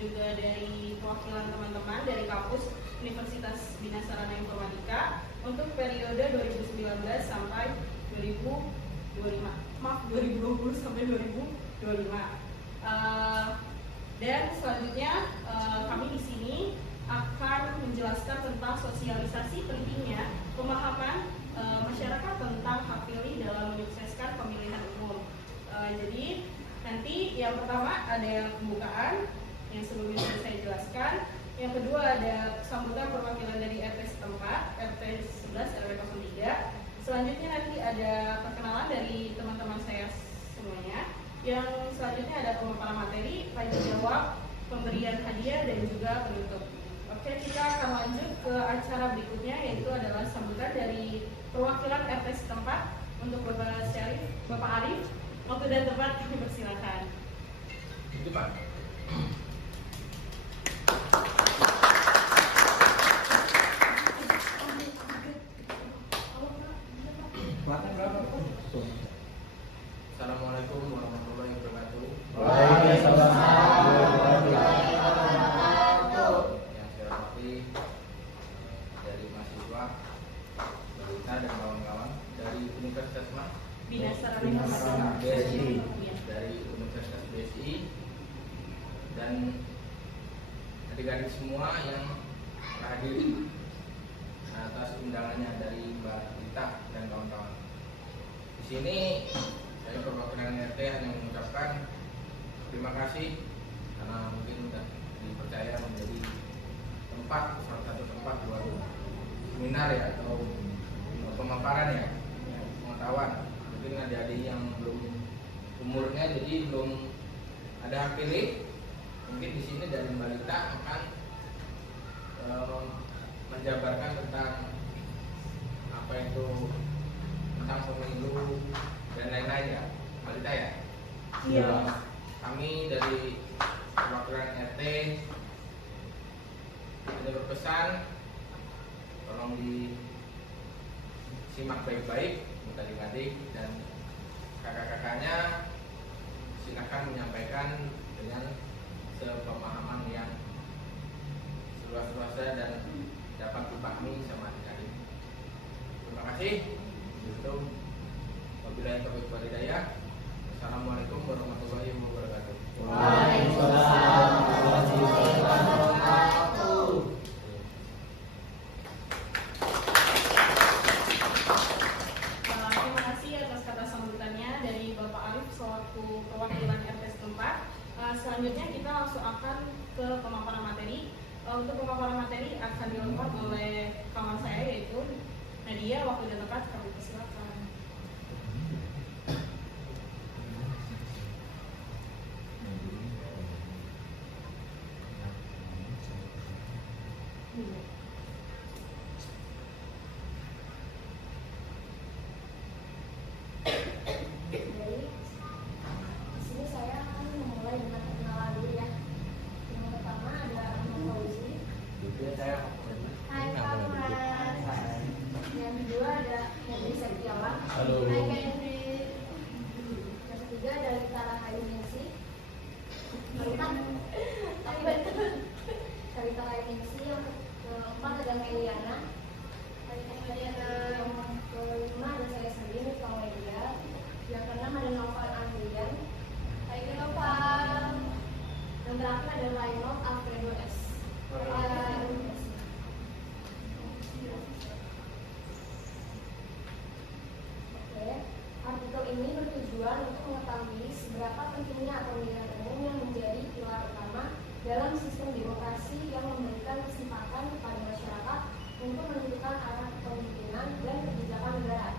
juga dari perwakilan teman-teman dari kampus Universitas Bina Sarana Informatika untuk periode 2019 sampai 2020 sampai 2025. Dan selanjutnya kami di sini akan menjelaskan tentang sosialisasi pentingnya pemahaman masyarakat tentang hak pilih dalam menyukseskan pemilihan umum. Jadi nanti yang pertama ada yang pembukaan yang sebelumnya sudah saya jelaskan. Yang kedua ada sambutan perwakilan dari RT setempat, RT 11 RW 03. Selanjutnya nanti ada perkenalan dari teman-teman saya semuanya. Yang selanjutnya ada pemaparan materi, tanya jawab, pemberian hadiah dan juga penutup. Oke, kita akan lanjut ke acara berikutnya, yaitu adalah sambutan dari perwakilan RT setempat untuk Bapak Syarif, Bapak Arif. Waktu dan tempat kami persilakan. Itu Pak. Assalamualaikum warahmatullahi wabarakatuh. Waalaikumsalam warahmatullahi wabarakatuh. Yang saya hormati dari mahasiswa, balita dan kawan-kawan dari Universitas Bina Sarana BSI, dari Universitas BSI dan adik-adik semua yang hadir atas undangannya dari Mbak Rita dan kawan-kawan. Di sini saya perwakilan RT hanya mengucapkan terima kasih karena mungkin sudah dipercaya menjadi salah satu tempat buat seminar ya atau pemaparan ya, pengetahuan. Mungkin adik-adik yang belum umurnya jadi belum ada hak pilih, mungkin di sini dari Mbak Lita akan menjabarkan tentang apa itu tentang pemilu dan lain-lain ya, Mbak Lita ya. Iya. Kami dari perwakilan RT ada berpesan, tolong disimak baik-baik untuk adik-adik dan kakak-kakaknya, silakan menyampaikan dengan sepemahaman yang seluas-luasnya dan dapat dipahami sama adik-adik. Terima kasih. Itu wabillahi taufiq wal hidayah. Assalamualaikum warahmatullahi wabarakatuh. Waalaikumsalam warahmatullahi wabarakatuh. Terima kasih atas kata sambutannya dari Bapak Arif selaku perwakilan RT setempat. Selanjutnya kita langsung akan ke pemaparan materi. Untuk pemaparan materi akan dilakukan oleh kawan saya yaitu Nadia. Waktu dan tempat kami persilakan. Jadi, di sini saya akan memulai dengan perkenalan dulu ya. Yang pertama ada Ahmad Fauzi. Hai Pak Mas. Yang kedua ada Henry Setiawan. Halo. Hai Kak Henry. Yang ketiga ada Rita Rahayuningsi. Rita Rahayuningsi. Yang keempat ada Meliana. Yang kelima ada saya sendiri, Kaulia. Yang keenam ada Noval Andrian. Hai Noval. Yang terakhir ada Lainov Alfredo S. Oke, artikel ini bertujuan untuk mengetahui seberapa pentingnya pemilihan umum yang menjadi pilar utama dalam sistem demokrasi yang memberikan kesempatan kepada masyarakat untuk menentukan arah kepemimpinan dan kebijakan negara.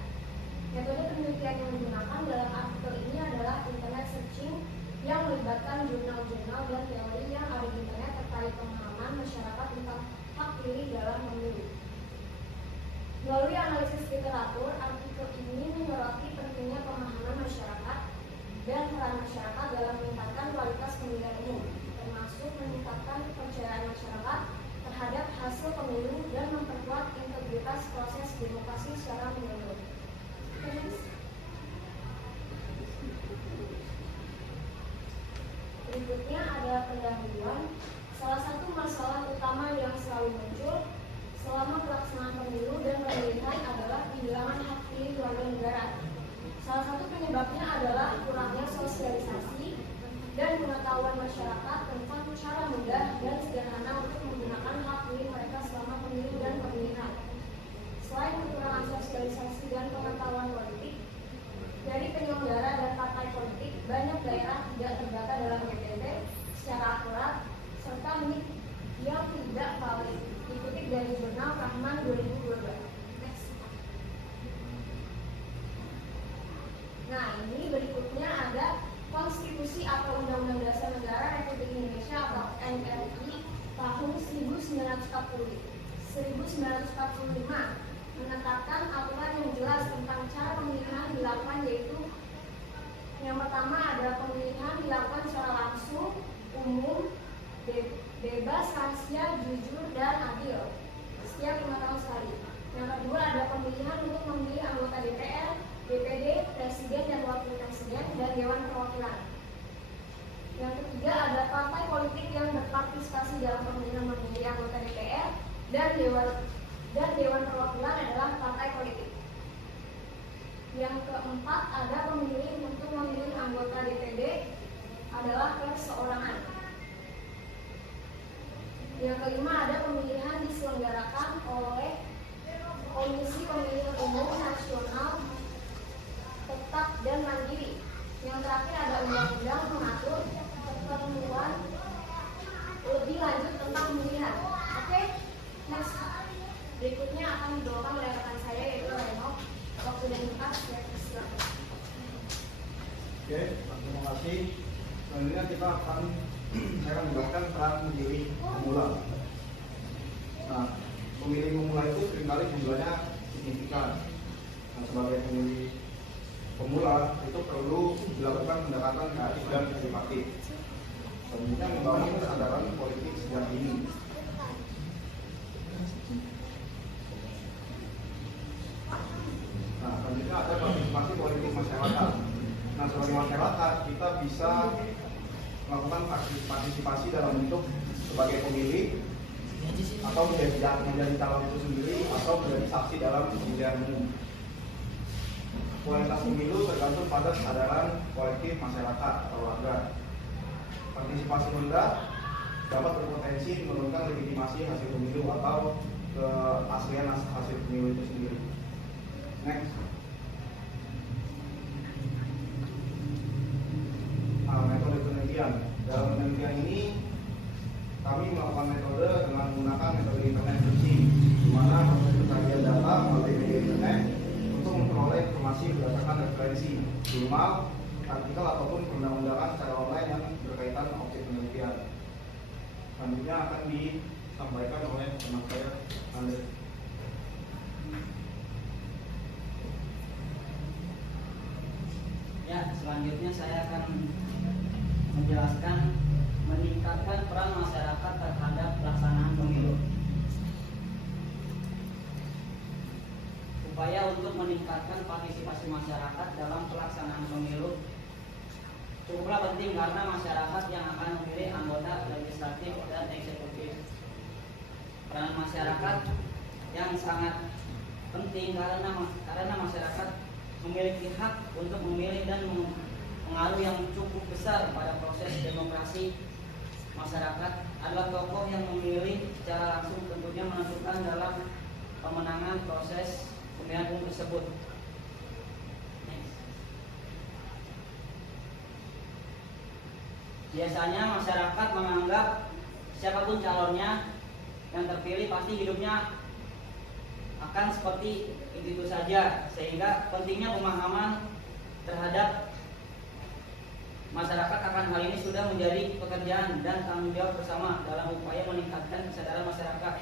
Metode penelitian yang digunakan dalam artikel ini adalah internet searching yang melibatkan jurnal-jurnal dan teori yang ada di internet terkait pemahaman masyarakat tentang hak pilih dalam pemilu. Melalui analisis literatur, artikel ini menyoroti pentingnya pemahaman masyarakat dan peran masyarakat dalam meningkatkan kualitas pemilihan umum, termasuk meningkatkan kepercayaan masyarakat terhadap hasil pemilu dan memperkuat integritas proses demokrasi secara menyeluruh. Berikutnya ada pendahuluan. pemilu dan pemilihan adalah kehilangan hak pilih warga negara. Salah satu penyebabnya adalah kurangnya sosialisasi dan pengetahuan masyarakat tentang cara mudah dan sederhana untuk menggunakan hak pilih mereka selama pemilu dan pemilihan. Selain kekurangan sosialisasi dan pengetahuan politik, dari penyelenggara dan partai politik, banyak daerah tidak terdata dalam DPT secara akurat, serta yang tidak valid. Dikutip dari jurnal Rahman 2022. Next. Nah, ini berikutnya ada Konstitusi atau Undang-Undang Dasar Negara Republik Indonesia atau NRI tahun 1945 menetapkan aturan yang jelas tentang cara pemilihan dilakukan, yaitu yang pertama adalah pemilihan dilakukan secara langsung, umum, bebas, rahasia, jujur, dan adil setiap 5 tahun sekali. Yang kedua ada pemilihan untuk memilih anggota DPR, DPD, Presiden dan Wakil Presiden, dan Dewan Perwakilan. Yang ketiga ada partai politik yang berpartisipasi dalam pemilihan memilih anggota DPR dan Dewan Perwakilan adalah partai politik. Yang keempat ada pemilih untuk memilih anggota DPD adalah perseorangan. Yang kelima ada pemilihan diselenggarakan oleh Komisi Pemilihan Umum Nasional tetap dan mandiri. Yang terakhir ada undang-undang mengatur ketentuan lebih lanjut tentang pemilihan. Oke, next. Berikutnya akan dibawakan oleh rekan saya yaitu Reno. Waktu dan tempat saya persilakan. Oke, terima kasih. Selanjutnya saya akan menjelaskan peran pemilih pemula. Nah, pemilih pemula itu seringkali jumlahnya signifikan. Nah, sebagai pemilih pemula itu perlu dilakukan pendekatan kreatif dan edukatif. Selanjutnya membangun kesadaran politik sejak dini. Nah, selanjutnya ada partisipasi politik masyarakat. Nah, sebagai masyarakat kita bisa melakukan partisipasi dalam bentuk sebagai pemilih atau menjadi calon itu sendiri atau menjadi saksi dalam pemilihan umum. Kualitas pemilu tergantung pada kesadaran kolektif masyarakat atau warga. Partisipasi rendah dapat berpotensi menurunkan legitimasi hasil pemilu atau keaslian hasil pemilu itu sendiri. Next. Nah, metode penelitian. Dalam penelitian ini kami melakukan metode dengan menggunakan metode internet searching, di mana proses pencarian data melalui media internet untuk memperoleh informasi berdasarkan referensi, jurnal, artikel ataupun perundang-undangan secara online yang berkaitan objek penelitian. Selanjutnya akan disampaikan oleh teman saya, Andre. Ya, selanjutnya saya akan menjelaskan meningkatkan peran masyarakat terhadap pelaksanaan pemilu. Upaya untuk meningkatkan partisipasi masyarakat dalam pelaksanaan pemilu cukuplah penting karena masyarakat yang akan memilih anggota legislatif dan eksekutif. Peran masyarakat yang sangat penting karena masyarakat memiliki hak untuk memilih dan pengaruh yang cukup besar pada proses demokrasi. Masyarakat adalah tokoh yang memilih secara langsung, tentunya menentukan dalam pemenangan proses pemilihan umum tersebut. Biasanya masyarakat menganggap siapapun calonnya yang terpilih pasti hidupnya akan seperti itu saja, sehingga pentingnya pemahaman terhadap masyarakat akan hal ini sudah menjadi pekerjaan dan tanggung jawab bersama dalam upaya meningkatkan kesadaran masyarakat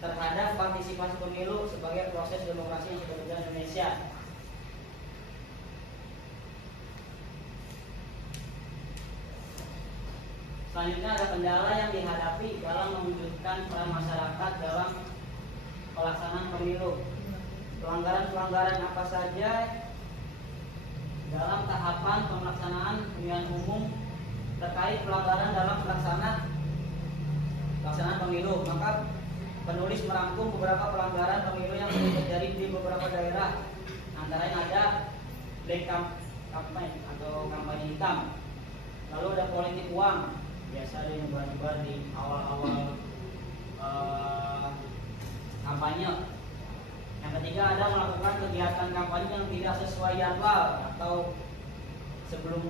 terhadap partisipasi pemilu sebagai proses demokrasi yang sudah berjalan di Indonesia. Selanjutnya ada kendala yang dihadapi dalam mewujudkan peran masyarakat dalam pelaksanaan pemilu. Pelanggaran-pelanggaran apa saja dalam tahapan pelaksanaan pemilihan umum terkait pelanggaran dalam pelaksanaan pemilu, maka penulis merangkum beberapa pelanggaran pemilu yang terjadi di beberapa daerah. Antara yang ada black campaign atau kampanye hitam. Lalu ada politik uang, biasa ada yang nyebar di awal-awal kampanye. Yang ketiga ada melakukan kegiatan kampanye yang tidak sesuai jadwal atau sebelum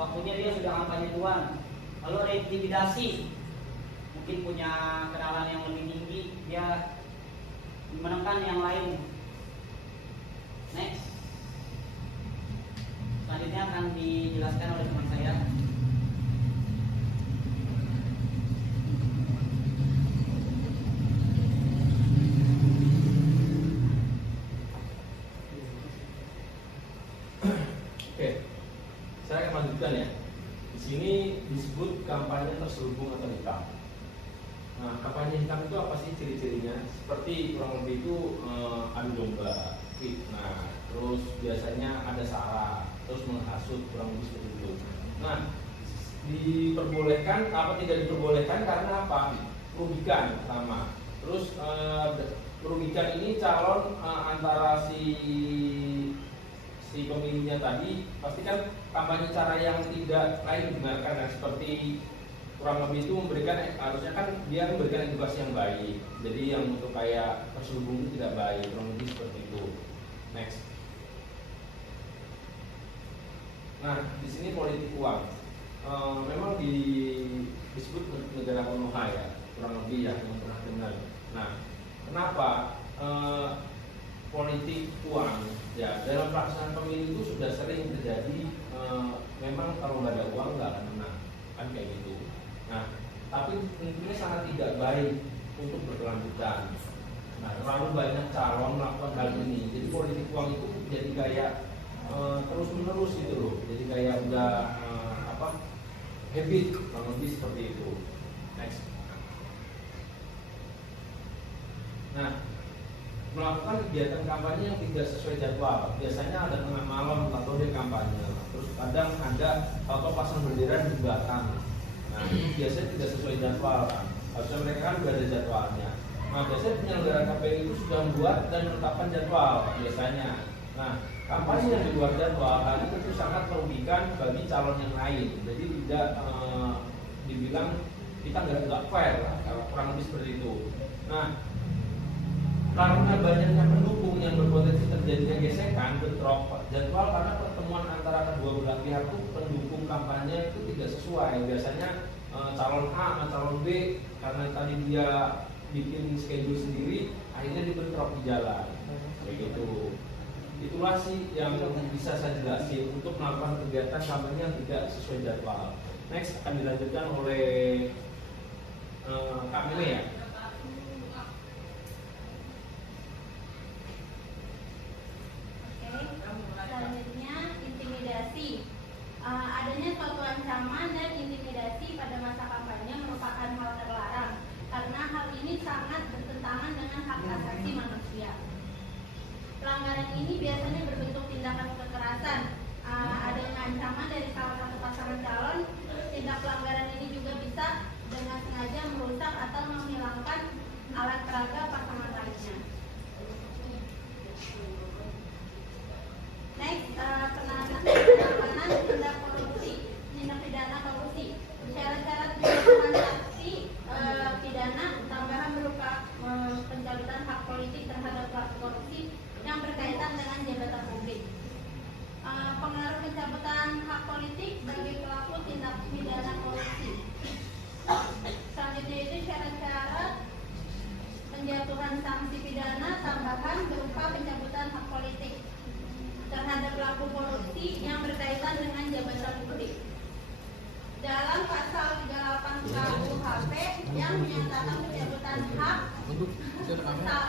waktunya dia sudah kampanye duluan. Lalu ada intimidasi, mungkin punya kenalan yang lebih tinggi, dia menekan yang lain. Next, selanjutnya akan dijelaskan oleh teman saya. Oke, saya akan lanjutkan ya. Di sini disebut kampanye terselubung atau hitam. Nah, kampanye hitam itu apa sih ciri-cirinya? Seperti kurang lebih itu adu domba, fitnah, terus biasanya ada sara, terus menghasut, kurang lebih seperti itu. Nah, diperbolehkan apa tidak diperbolehkan karena apa? Merugikan pertama. Terus merugikan ini calon antara si pemilihnya tadi pasti kan kampanye cara yang tidak lain didengarkan, seperti kurang lebih itu memberikan, harusnya kan dia memberikan edukasi yang baik, jadi yang untuk kayak terselubung itu tidak baik, kurang lebih seperti itu. Next. Nah, di sini politik uang memang disebut negara konoha ya, kurang lebih ya yang pernah dengar. Nah, kenapa politik uang ya dalam pelaksanaan pemilu itu sudah sering terjadi? Memang kalau nggak ada uang nggak akan menang, kan kayak gitu. Nah, tapi tentunya sangat tidak baik untuk berkelanjutan. Nah, terlalu banyak calon melakukan hal ini, jadi politik uang itu jadi kayak terus menerus gitu loh, jadi kayak udah habit, kurang lebih seperti itu. Next. Nah, melakukan kegiatan kampanye yang tidak sesuai jadwal, biasanya ada tengah malam atau dia kampanye, terus kadang ada atau pasang bendera di belakang. Nah, itu biasanya tidak sesuai jadwal kan, harusnya mereka kan sudah ada jadwalnya. Nah, biasanya penyelenggara KPU itu sudah membuat dan menetapkan jadwal biasanya. Nah, kampanye yang di luar jadwal hal itu sangat merugikan bagi calon yang lain, jadi tidak dibilang kita nggak fair lah, kurang lebih seperti itu. Nah, karena banyaknya pendukung yang berpotensi terjadinya gesekan, bentrok jadwal karena pertemuan antara kedua belah pihak itu pendukung kampanye itu tidak sesuai. Biasanya calon A sama calon B karena tadi dia bikin schedule sendiri, akhirnya dibentrok di jalan. Kayak gitu. Itulah sih yang bisa saya jelasin untuk melakukan kegiatan kampanye yang tidak sesuai jadwal. Next akan dilanjutkan oleh Kak Mile ya. Selanjutnya intimidasi. Adanya suatu ancaman dan intimidasi pada masa kampanye merupakan hal terlarang karena hal ini sangat bertentangan dengan hak asasi manusia. Pelanggaran ini biasanya berbentuk tindakan kekerasan. Adanya ancaman dari salah satu pasangan calon. Tindak pelanggaran ini juga bisa dengan sengaja merusak atau menghilangkan alat peraga pasangan lainnya. Next, penanganan tindak korupsi, tindak pidana korupsi. Syarat-syarat penjatuhan sanksi pidana tambahan berupa pencabutan hak politik terhadap pelaku korupsi yang berkaitan dengan jabatan publik. Pengaruh pencabutan hak politik bagi pelaku tindak pidana korupsi. Selanjutnya itu syarat-syarat penjatuhan sanksi pidana tambahan berupa pencabutan hak politik terhadap pelaku korupsi yang berkaitan dengan jabatan publik. Dalam pasal 38 KUHP yang menyatakan pencabutan hak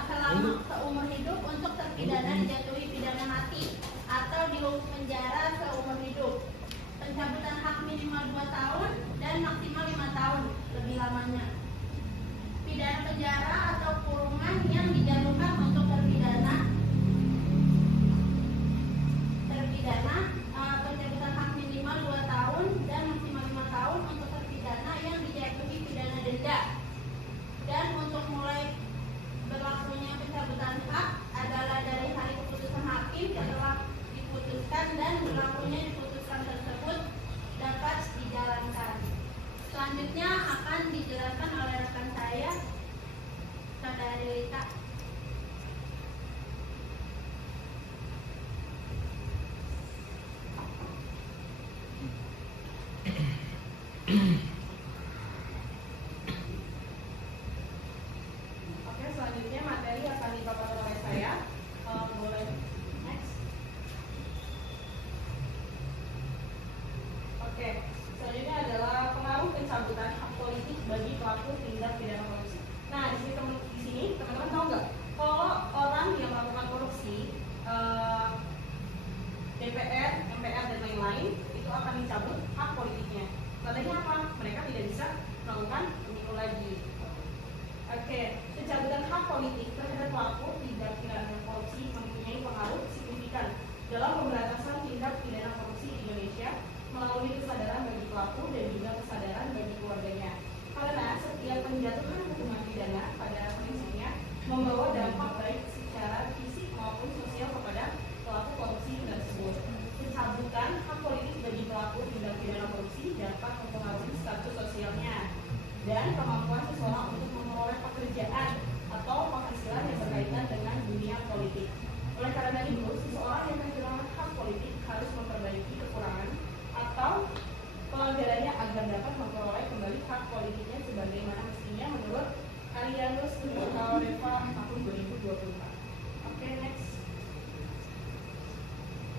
selama seumur hidup untuk terpidana dijatuhi pidana mati atau dihukum penjara seumur hidup. Pencabutan hak minimal 2 tahun dan maksimal 5 tahun lebih lamanya. Pidana penjara atau kurungan yang dijatuhkan untuk terpidana pencabutan hak minimal 2 tahun dan maksimal 5 tahun untuk terpidana yang dijatuhi pidana denda Oke, selanjutnya materi akan dipaparkan oleh saya. Boleh next. Oke, selanjutnya adalah pengaruh pencabutan hak politik bagi pelaku tindak pidana korupsi. Nah, di sini teman-teman tahu nggak kalau orang yang melakukan korupsi, DPR, MPR dan lain-lain itu akan dicabut hak politiknya. Tandanya apa? Mereka tidak bisa melakukan pemilu lagi. Oke, pencabutan hak politik terhadap pelaku tindak pidana korupsi mempunyai pengaruh signifikan dalam pemberantasan tindak pidana korupsi di Indonesia melalui kesadaran bagi pelaku dan juga kesadaran bagi keluarganya. Karena setiap penjatuhan hukuman pidana pada prinsipnya membawa dampak baik secara fisik maupun sosial kepada pelaku korupsi tersebut. Pencabutan hak politik bagi pelaku tindak pidana korupsi dapat mempengaruhi status sosialnya dan kemampuan seseorang untuk memperoleh pekerjaan atau penghasilan yang berkaitan dengan dunia politik. Oleh karena itu, seseorang yang kehilangan hak politik harus memperbaiki kekurangan atau pelanggarannya agar dapat memperoleh kembali hak politiknya sebagaimana mestinya menurut Arianus Kaureva tahun 2024. Oke, next.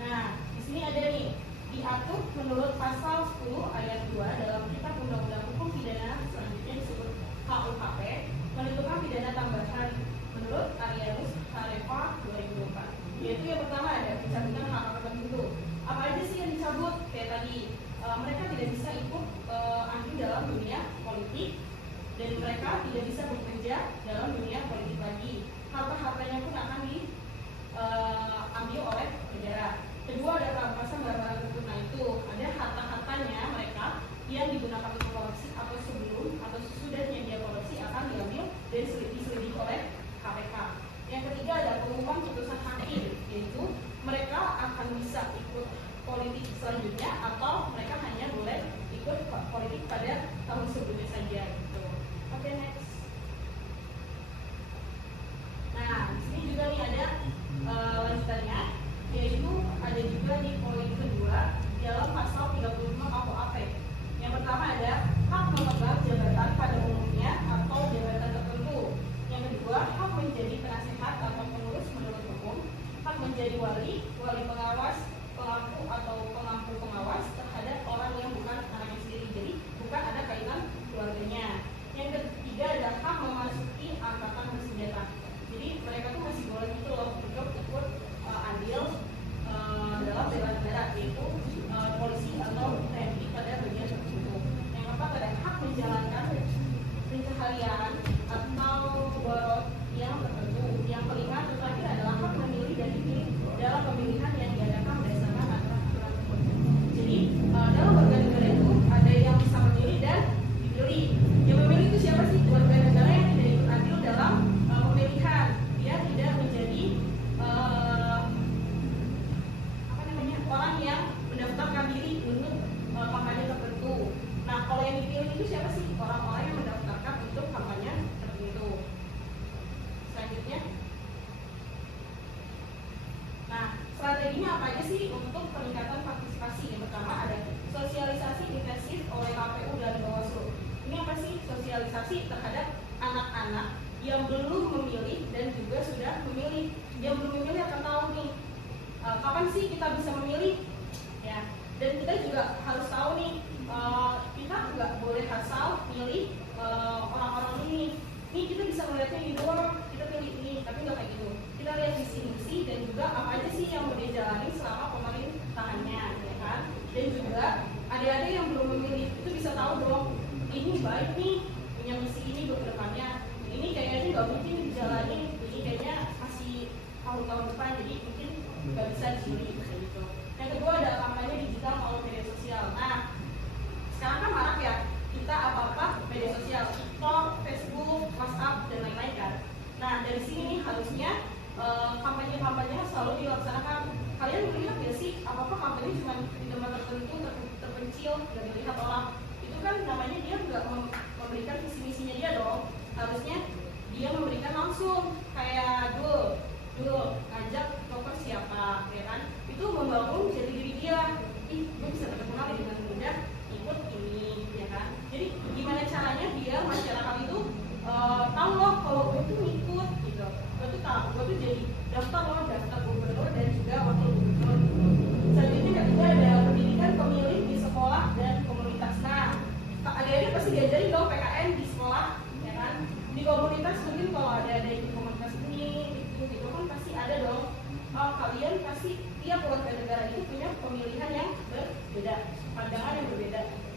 Nah, di sini ada nih diatur menurut pasal 10 ayat 2 dalam Kitab Undang-Undang Hukum Pidana selanjutnya disebut KUHP menentukan pidana tambahan menurut Arianus Kaureva 2024. Yaitu yang pertama ada pencabutan hak tertentu. Apa aja sih yang dicabut? Kayak tadi mereka tidak bisa ikut andil dalam dunia politik dan mereka tidak bisa bekerja dalam dunia politik lagi. Harta-hartanya pun akan diambil oleh negara. Kedua ada perampasan barang-barang berguna, itu ada harta-hartanya mereka yang digunakan untuk korupsi atau sebelum atau sesudahnya dia korupsi akan diambil dan diselidiki oleh KPK. Yang ketiga ada pengumuman putusan hakim, yaitu mereka akan bisa ikut politik selanjutnya atau mereka hanya boleh ikut politik pada tahun sebelumnya saja. Gitu. Oke, next. Nah, di sini juga nih ada lanjutannya, yaitu ada juga di poin kedua dalam pasal 35 KUHP. Yang pertama ada hak memegang jabatan pada umumnya atau jabatan tertentu. Yang kedua, hak menjadi penasehat atau pengurus menurut hukum, hak menjadi wali pengawas, pelaku atau pengampu pengawas terhadap orang yang bukan anaknya sendiri, jadi bukan ada kaitan keluarganya. Yang ketiga ada hak memasuki angkatan bersenjata. Jadi mereka tuh masih boleh gitu loh untuk ikut andil dalam bela negara, yaitu polisi atau TNI pada bagian tertentu. Yang keempat ada hak menjalankan pencaharian atau borot yang tertentu. Yang kelima terakhir adalah hak memilih dan dipilih dalam pemilihan yang diadakan berdasarkan aturan tertentu. Jadi dalam warga negara itu ada yang bisa memilih dan dipilih. Yang memilih itu siapa sih? Warga negara yang tidak ikut andil dalam pemilihan. Dia tidak menjadi orang yang mendaftarkan diri untuk kampanye tertentu. Nah, kalau yang dipilih itu siapa sih? Orang-orang yang mendaftarkan untuk kampanye tertentu. Selanjutnya, nah strateginya apa aja sih untuk peningkatan partisipasi? Yang pertama ada sosialisasi intensif oleh KPU dan Bawaslu. Ini apa sih? Sosialisasi terhadap anak-anak yang belum memilih dan juga sudah memilih. Yang belum memilih akan tahu nih kapan sih kita bisa memilih, ya. Dan kita juga harus tahu nih, kita nggak boleh asal milih orang-orang ini. Nih kita bisa melihatnya di luar, kita pilih ini, tapi nggak kayak gitu. Kita lihat visi misi dan juga apa aja sih yang mau dijalani selama pemerintahannya, ya kan? Dan juga adik-adik yang belum memilih itu bisa tahu dong, ini baik nih punya misi ini buat kedepannya. Ini kayaknya nggak mungkin dijalani, ini kayaknya masih tahun-tahun depan, jadi mungkin nggak bisa dipilih gitu. Yang kedua ada kampanye digital melalui media sosial. Nah, sekarang kan marak ya kita apa-apa media sosial, TikTok, Facebook, WhatsApp dan lain-lain kan. Nah, dari sini nih harusnya kampanye-kampanye selalu dilaksanakan. Kalian melihat ya sih apa-apa kampanye cuma di tempat tertentu, terpencil, nggak dilihat orang. Itu kan namanya dia nggak memberikan visi misinya dia dong. Harusnya dia memberikan langsung kayak dulu ngajak tokoh siapa, ya kan? Itu membangun jati diri dia. Ih,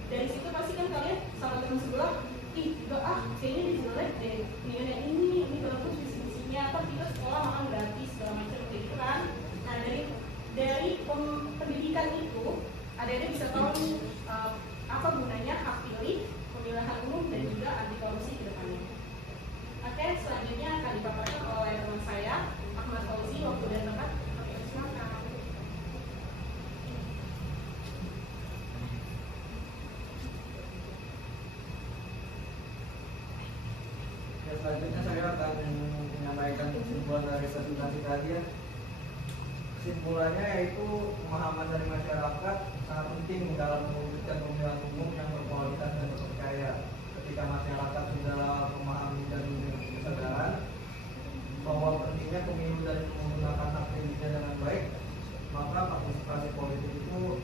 dari situ pasti kan kalian sama teman sebelah, ih enggak ah kayaknya dia jelek deh, nilainya ini bagus visi-misinya, atau kita sekolah makan gratis segala macam kayak gitu kan. Nah dari pendidikan itu adik-adik bisa tahu nih apa gunanya hak pilih, pemilihan umum, dan juga anti korupsi ke depannya. Oke, selanjutnya akan dipaparkan oleh teman saya Ahmad Fauzi. Waktu dan tempat kami silakan. Ya, selanjutnya saya akan menyampaikan kesimpulan dari presentasi tadi ya. Kesimpulannya yaitu pemahaman dari masyarakat sangat penting dalam mewujudkan pemilihan umum yang berkualitas dan terpercaya. Ketika masyarakat sudah memahami dan memiliki kesadaran bahwa pentingnya pemilu dan menggunakan hak pilihnya dengan baik, maka partisipasi politik itu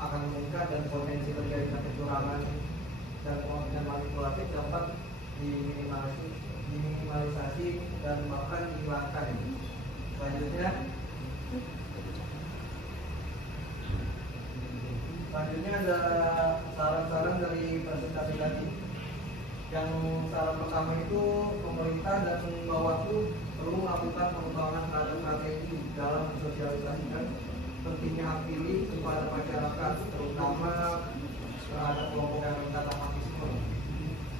akan meningkat dan potensi terjadinya kecurangan dan manipulasi dapat diminimalisasi dan bahkan dihilangkan. Selanjutnya ada saran-saran dari presentasi tadi. Yang saran pertama itu pemerintah dan Bawaslu perlu melakukan pengembangan terhadap strategi dalam mensosialisasikan pentingnya hak pilih kepada masyarakat, terutama terhadap kelompok yang rentan apatisme.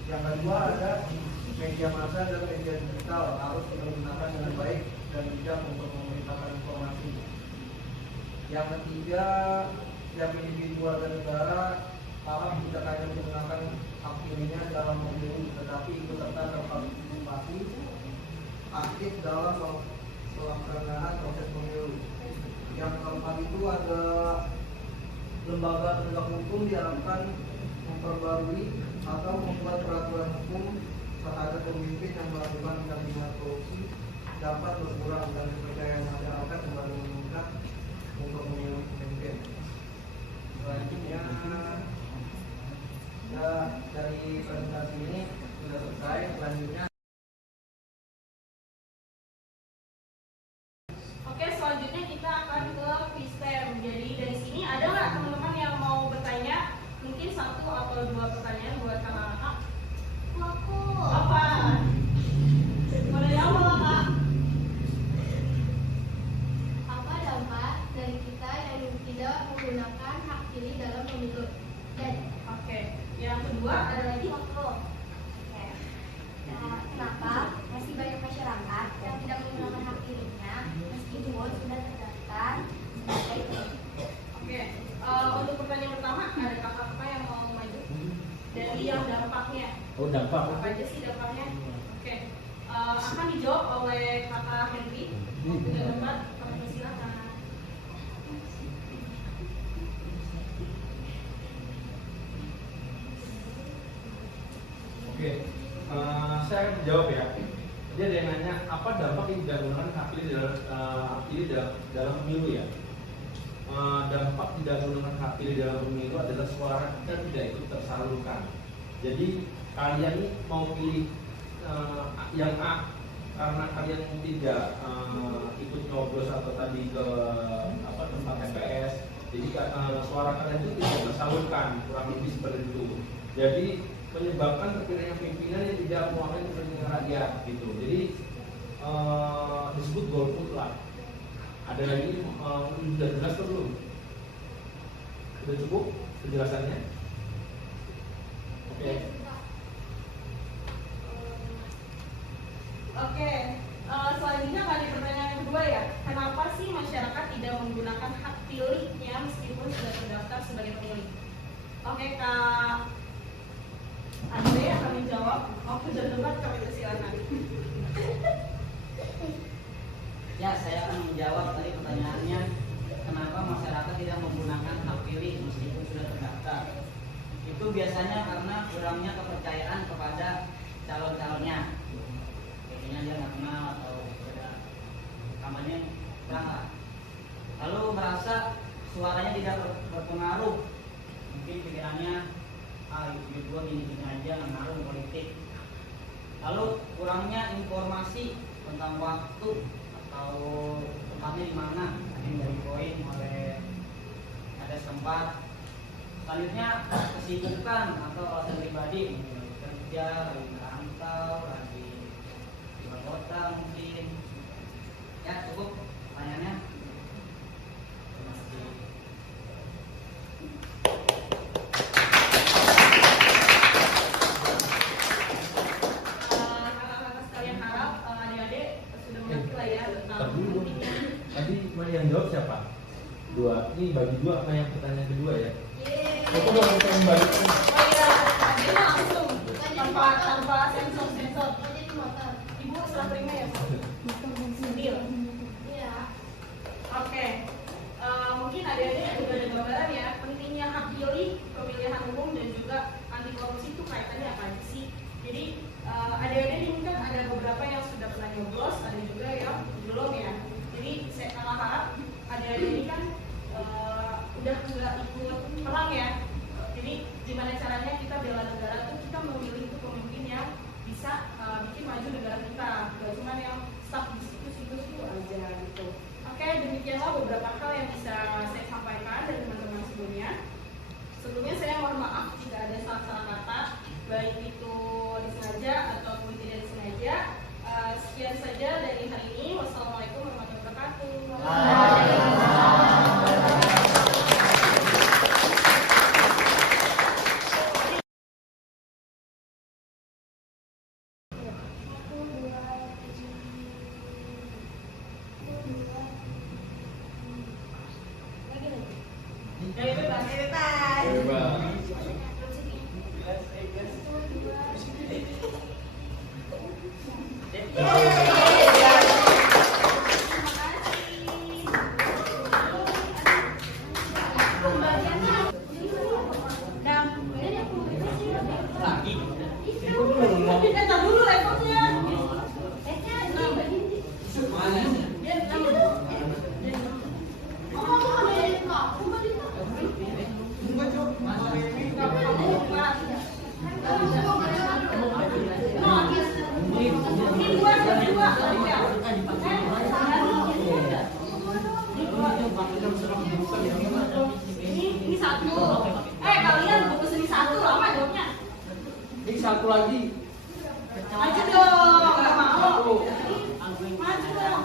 Yang kedua ada media massa dan media digital harus digunakan dengan baik dan bijak untuk memberitakan informasi. Yang ketiga, setiap individu dan negara harus tidak hanya menggunakan hak pilihnya dalam pemilu, tetapi ikut serta berpartisipasi aktif dalam pelaksanaan proses pemilu. Yang keempat itu ada lembaga penegak hukum diharapkan memperbarui atau membuat peraturan hukum terhadap pemimpin yang melakukan tindak korupsi dapat berkurang dan kepercayaan masyarakat kembali meningkat untuk memilih pemimpin. Selanjutnya ya, dari presentasi ini sudah selesai. Selanjutnya Oke, selanjutnya kita akan ke PISTEM. Jadi dari sini ada nggak teman-teman yang mau bertanya? Mungkin satu atau dua pertanyaan buat kakak-kakak. Aku. Apa? Mau nanya apa kakak? Apa dampak dari kita yang tidak menggunakan hak pilih dalam pemilu? Dan Oke. Yang kedua ada lagi. Oke. Nah, kenapa masih banyak masyarakat yang tidak menggunakan hak pilihnya meskipun sudah terdaftar sebagai Oke. Untuk pertanyaan pertama ada kakak-kakak yang mau maju dari yang dampaknya. Oh, dampak. Apa aja sih dampaknya? Oke. Akan dijawab oleh kakak Henry. Waktu dan tempat kami silakan. Oke, saya akan menjawab ya. Jadi ada yang nanya apa dampak yang tidak menggunakan hak pilih dalam pemilu ya. Dampak tidak menggunakan hak pilih dalam pemilu adalah suara kita tidak ikut tersalurkan. Jadi kalian ini mau pilih yang A karena kalian tidak ikut nyoblos atau tadi ke tempat TPS, jadi suara kalian itu tidak tersalurkan, kurang lebih seperti itu. Jadi menyebabkan terpilihnya pimpinan yang tidak mewakili kepentingan rakyat gitu. Jadi disebut golput lah. Ada lagi sudah jelas atau belum? Sudah cukup penjelasannya? Oke. Oke, selanjutnya akan di pertanyaan yang kedua ya. Kenapa sih masyarakat tidak menggunakan hak pilihnya meskipun sudah terdaftar sebagai pemilih? Oke, Kak Andre akan menjawab. Waktu dan tempat kami persilakan. Ya, saya akan menjawab tadi pertanyaannya, kenapa masyarakat tidak menggunakan hak pilih meskipun sudah terdaftar. Itu biasanya karena kurangnya kepercayaan kepada calon-calonnya. Kayaknya dia nggak kenal atau ada kampanye kurang. Lalu merasa suaranya tidak berpengaruh. Mungkin pikirannya, hidup gua gini-gini aja, nggak ngaruh politik. Lalu kurangnya informasi tentang waktu atau tempatnya di mana, mungkin dari poin oleh ada setempat. Selanjutnya kesibukan atau alasan pribadi, kerja, lagi merantau, lagi di luar kota mungkin. Ya cukup pertanyaannya. Terima kasih. Kakak-kakak sekalian harap adik-adik sudah mengerti lah ya tentang pentingnya. Tadi yang jawab siapa? Dua. Ini bagi dua apa yang pertanyaan kedua ya? Yeay. Aku udah langsung balik. Oh iya, dia langsung tanpa sensor. Ibu serah terima ya, Bu? Deal. Iya. Oke. Mungkin adik-adik juga ada gambaran ya pentingnya hak pilih, pemilihan umum dan juga anti korupsi itu kaitannya apa aja sih? Jadi adik-adik ini kan ada beberapa yang sudah pernah nyoblos, ada juga yang belum ya. Jadi saya harap adik-adik ini kan udah nggak ikut perang ya. Jadi gimana caranya kita bela negara tuh kita memilih itu pemimpin yang bisa bikin maju negara kita, gak cuma yang stuck di situ aja gitu. Oke, demikianlah beberapa hal yang bisa saya sampaikan dari teman-teman sebelumnya. Sebelumnya saya mohon maaf jika ada salah-salah kata, baik itu disengaja ataupun tidak disengaja. Sekian saja dari hari ini. Wassalamualaikum warahmatullahi wabarakatuh. Ini satu. Kalian mau pesen satu lama jawabnya. Ini satu lagi. Maju dong, nggak mau. Maju dong.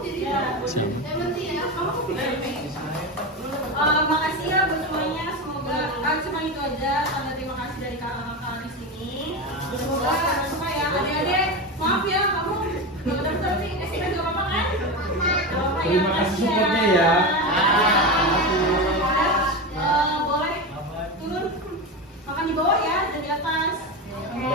Makasih ya buat semuanya. Semoga cuma itu aja. Tanda terima kasih dari kakak-kakak di sini. Semoga suka ya. Adik-adik, maaf ya kamu nggak dapet tapi SMP juga apa-apa kan? Terima kasih supportnya ya. Boleh turun makan di bawah ya dan di atas. Terima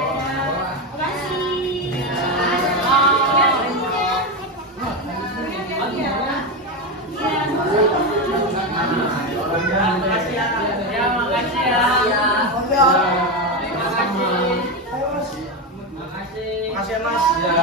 kasih. Makasih ya Mas. Ya,